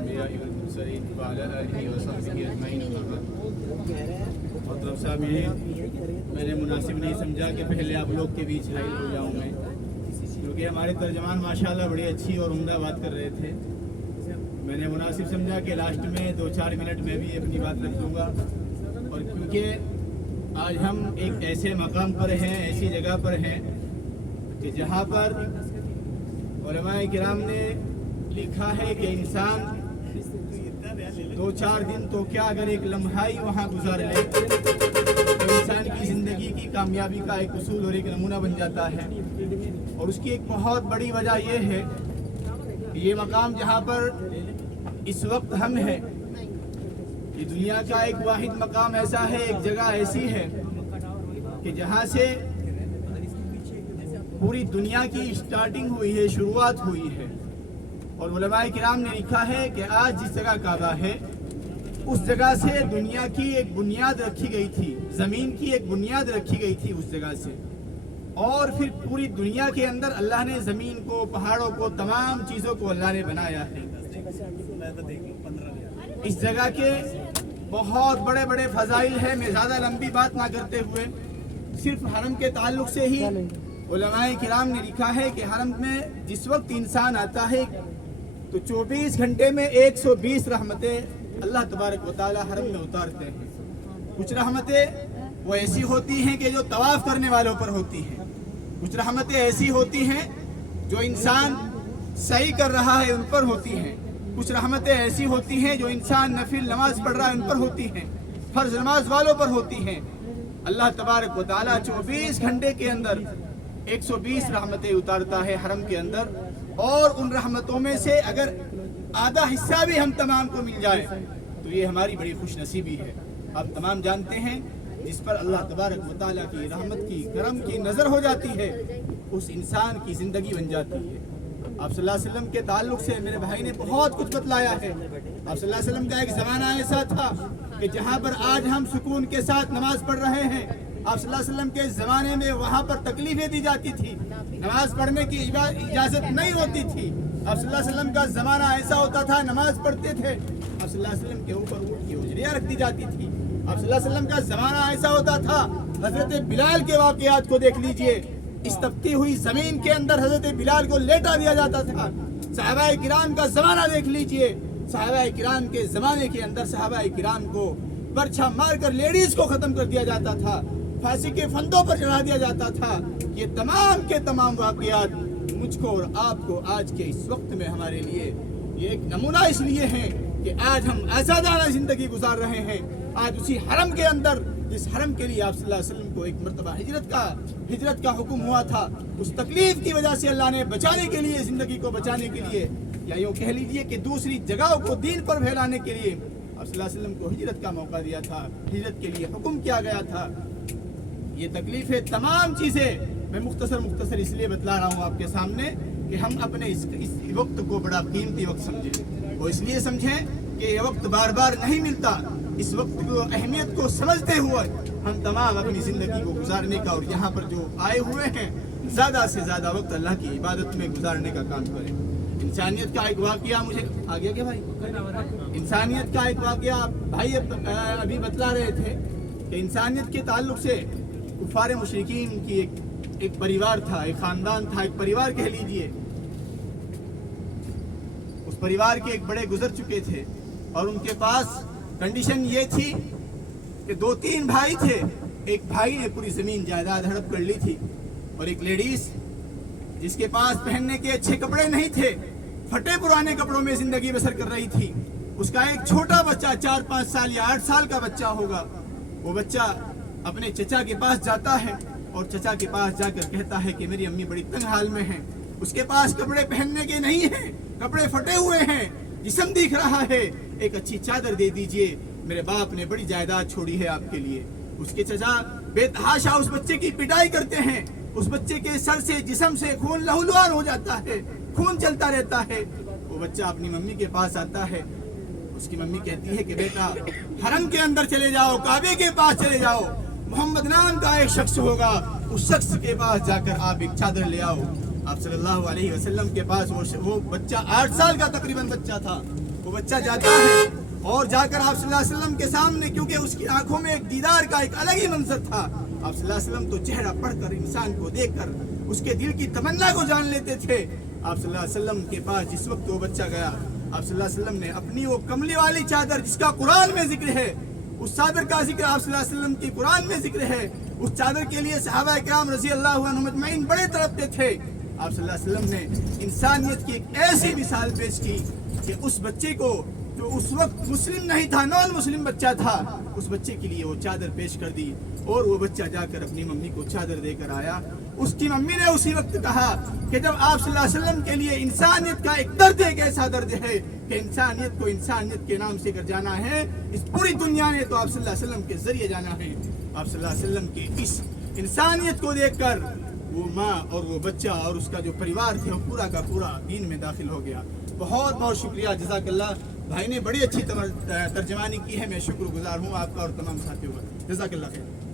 الأنبياء والمرسلين وعلى آله وصحبه أجمعين أما بعد। محترم सामीन, मैंने मुनासिब नहीं समझा कि पहले आप लोग के बीच हाजिर हो जाऊँ मैं, क्योंकि हमारे तर्जमान माशाल्लाह बड़ी अच्छी और उम्दा बात कर रहे थे। मैंने मुनासिब समझा कि लास्ट में 2-4 मिनट में भी अपनी बात रख दूँगा, और क्योंकि आज हम एक ऐसे मकाम पर हैं, ऐसी जगह पर हैं कि जहाँ पर उलमाए किराम ने लिखा है कि इंसान 2-4 दिन तो क्या अगर एक लम्हा ही वहाँ गुजार ले तो इंसान की ज़िंदगी की कामयाबी का एक उसूल और एक नमूना बन जाता है। और उसकी एक बहुत बड़ी वजह यह है कि ये मकाम जहाँ पर इस वक्त हम हैं, ये दुनिया का एक वाहिद मकाम ऐसा है, एक जगह ऐसी है कि जहाँ से पूरी दुनिया की स्टार्टिंग हुई है, शुरुआत हुई है। और उलमाए किराम ने लिखा है कि आज जिस जगह काबा है उस जगह से दुनिया की एक बुनियाद रखी गई थी, ज़मीन की एक बुनियाद रखी गई थी उस जगह से। और फिर पूरी दुनिया के अंदर अल्लाह ने ज़मीन को, पहाड़ों को, तमाम चीज़ों को अल्लाह ने बनाया है। इस जगह के बहुत बड़े बड़े फ़ज़ाइल हैं। मैं ज़्यादा लंबी बात ना करते हुए सिर्फ हरम के ताल्लुक़ से ही उलमाए किराम ने लिखा है कि हरम में जिस वक्त इंसान आता है तो 24 घंटे में 120 रहमतें अल्लाह तबारक व तआला हरम में उतारते हैं। कुछ रहमतें वो ऐसी होती हैं कि जो तवाफ़ करने वालों पर होती हैं, कुछ रहमतें ऐसी होती हैं जो इंसान सही कर रहा है उन पर होती हैं, कुछ रहमतें ऐसी होती हैं जो इंसान नफिल नमाज पढ़ रहा है उन पर होती हैं, फ़र्ज नमाज वालों पर होती हैं। अल्लाह तबारक व तआला 24 घंटे के अंदर 120 रहमतें उतारता है हरम के अंदर। और उन रहमतों में से अगर आधा हिस्सा भी हम तमाम को मिल जाए तो ये हमारी बड़ी खुश नसीबी है। आप तमाम जानते हैं जिस पर अल्लाह तबारक व तआला की रहमत की, करम की नज़र हो जाती है उस इंसान की ज़िंदगी बन जाती है। आप सल्लल्लाहु अलैहि वसल्लम के ताल्लुक़ से मेरे भाई ने बहुत कुछ बतलाया है। आप सल्लल्लाहु अलैहि वसल्लम का एक ज़माना ऐसा था कि जहाँ पर आज हम सुकून के साथ नमाज पढ़ रहे हैं, आप सल्लल्लाहु अलैहि वसल्लम के ज़माने में वहाँ पर तकलीफ़ें दी जाती थी, नमाज पढ़ने की इजाज़त नहीं होती थी। आप सल्लल्लाहु अलैहि वसल्लम का ज़माना ऐसा होता था, नमाज पढ़ते थे, आप सल्लल्लाहु अलैहि वसल्लम के ऊपर ऊँट की उजरियाँ रख दी जाती थी। आप सल्लल्लाहु अलैहि वसल्लम का ज़माना ऐसा होता था, हज़रत बिलाल के वाक़यात को देख लीजिए, इस तपती हुई ज़मीन के अंदर हज़रत बिलाल को लेटा दिया जाता था। सहाबाए किराम का ज़माना देख लीजिए, सहाबाए किराम के ज़माने के अंदर सहाबाए किराम को बर्छा मारकर लेडीज़ को ख़त्म कर दिया जाता था, फांसी के फंदों पर चढ़ा दिया जाता था। ये तमाम के तमाम वाक़यात मुझको और आपको आज के इस वक्त में हमारे लिए ये एक नमूना इसलिए है कि आज हम आज़ादाना ज़िंदगी गुजार रहे हैं। आज उसी हरम के अंदर, जिस हरम के लिए आप सल्लल्लाहु अलैहि वसल्लम को एक मरतबा हिजरत का हुक्म हुआ था, उस तकलीफ़ की वजह से अल्लाह ने बचाने के लिए, ज़िंदगी को बचाने के लिए, या यूँ कह लीजिए कि दूसरी जगहों को दीन पर फैलाने के लिए आप सल्लल्लाहु अलैहि वसल्लम को हिजरत का मौका दिया था, हिजरत के लिए हुक्म किया गया था। ये तकलीफ़ें, तमाम चीज़ें मैं मुख्तसर इसलिए बतला रहा हूँ आपके सामने कि हम अपने इस वक्त को बड़ा कीमती वक्त समझें, और इसलिए समझें कि ये वक्त बार बार नहीं मिलता। इस वक्त को, अहमियत को समझते हुए हम तमाम अपनी ज़िंदगी को गुजारने का, और यहाँ पर जो आए हुए हैं ज़्यादा से ज़्यादा वक्त अल्लाह की इबादत में गुजारने का काम करें। इंसानियत का एक वाक़या मुझे आ गया क्या भाई? इंसानियत का एक वाक़या भाई अभी बतला रहे थे कि इंसानियत के ताल्लुक़ से कुफ़ार मुशरिकीन की एक परिवार था, एक ख़ानदान था, एक परिवार कह लीजिए। उस परिवार के एक बड़े गुजर चुके थे और उनके पास कंडीशन ये थी कि 2-3 भाई थे। एक भाई ने पूरी ज़मीन जायदाद हड़प कर ली थी, और एक लेडीज़ जिसके पास पहनने के अच्छे कपड़े नहीं थे, फटे पुराने कपड़ों में ज़िंदगी बसर कर रही थी। उसका एक छोटा बच्चा, 4-5 साल या 8 साल का बच्चा होगा, वो बच्चा अपने चचा के पास जाता है और चचा के पास जाकर कहता है कि मेरी अम्मी बड़ी तंग हाल में हैं, उसके पास कपड़े पहनने के नहीं हैं, कपड़े फटे हुए हैं, जिस्म दिख रहा है, एक अच्छी चादर दे दीजिए, मेरे बाप ने बड़ी जायदाद छोड़ी है आपके लिए। उसके चचा बेतहाशा उस बच्चे की पिटाई करते हैं, उस बच्चे के सर से, जिस्म से खून लहूलुहान हो जाता है, खून चलता रहता है। वो बच्चा अपनी मम्मी के पास आता है, उसकी मम्मी कहती है कि बेटा हरम के अंदर चले जाओ, काबे के पास चले जाओ, मोहम्मद नाम का एक शख्स होगा, उस शख्स के पास जाकर आप एक चादर ले आओ। आप सल्लल्लाहु अलैहि वसल्लम के पास वो बच्चा 8 साल का तकरीबन बच्चा था, वो وہ بچہ جاتا ہے اور جا کر آپ صلی اللہ علیہ وسلم کے سامنے، کیونکہ اس کی آنکھوں میں ایک دیدار کا ایک الگ ہی منظر تھا، آپ صلی اللہ علیہ وسلم تو چہرہ پڑھ کر انسان کو دیکھ کر اس کے دل کی تمنا کو جان لیتے تھے۔ آپ صلی اللہ علیہ وسلم کے پاس جس وقت وہ بچہ گیا، آپ صلی اللہ علیہ وسلم نے اپنی وہ کملی والی چادر جس کا قرآن میں ذکر ہے، اس چادر کا ذکر آپ صلی اللہ علیہ وسلم کی قرآن میں ذکر ہے، اس چادر کے لیے صحابہ کرام رضی اللہ عنہم اجمعین بڑے تڑپتے تھے۔ آپ صلی اللہ علیہ وسلم نے انسانیت کی ایک ایسی مثال پیش کی کہ اس بچے کو جو اس وقت مسلم نہیں تھا، نان مسلم بچہ تھا، اس بچے کے لیے وہ چادر پیش کر دی، اور وہ بچہ جا کر اپنی ممی کو چادر دے کر آیا۔ اس کی ممی نے اسی وقت کہا کہ جب آپ صلی اللہ علیہ وسلم کے لیے انسانیت کا ایک درد، ایک ایسا درد ہے کہ انسانیت کو انسانیت کے نام سے کر جانا ہے، اس پوری دنیا نے تو آپ صلی اللہ علیہ وسلم کے ذریعے جانا ہے۔ آپ صلی اللہ علیہ وسلم کی اس انسانیت کو دیکھ کر وہ ماں اور وہ بچہ اور اس کا جو پریوار تھے وہ پورا کا پورا دین میں داخل ہو گیا۔ بہت بہت شکریہ، جزاک اللہ۔ بھائی نے بڑی اچھی ترجمانی کی ہے، میں شکر گزار ہوں آپ کا اور تمام ساتھیوں کا، جزاک اللہ خیر۔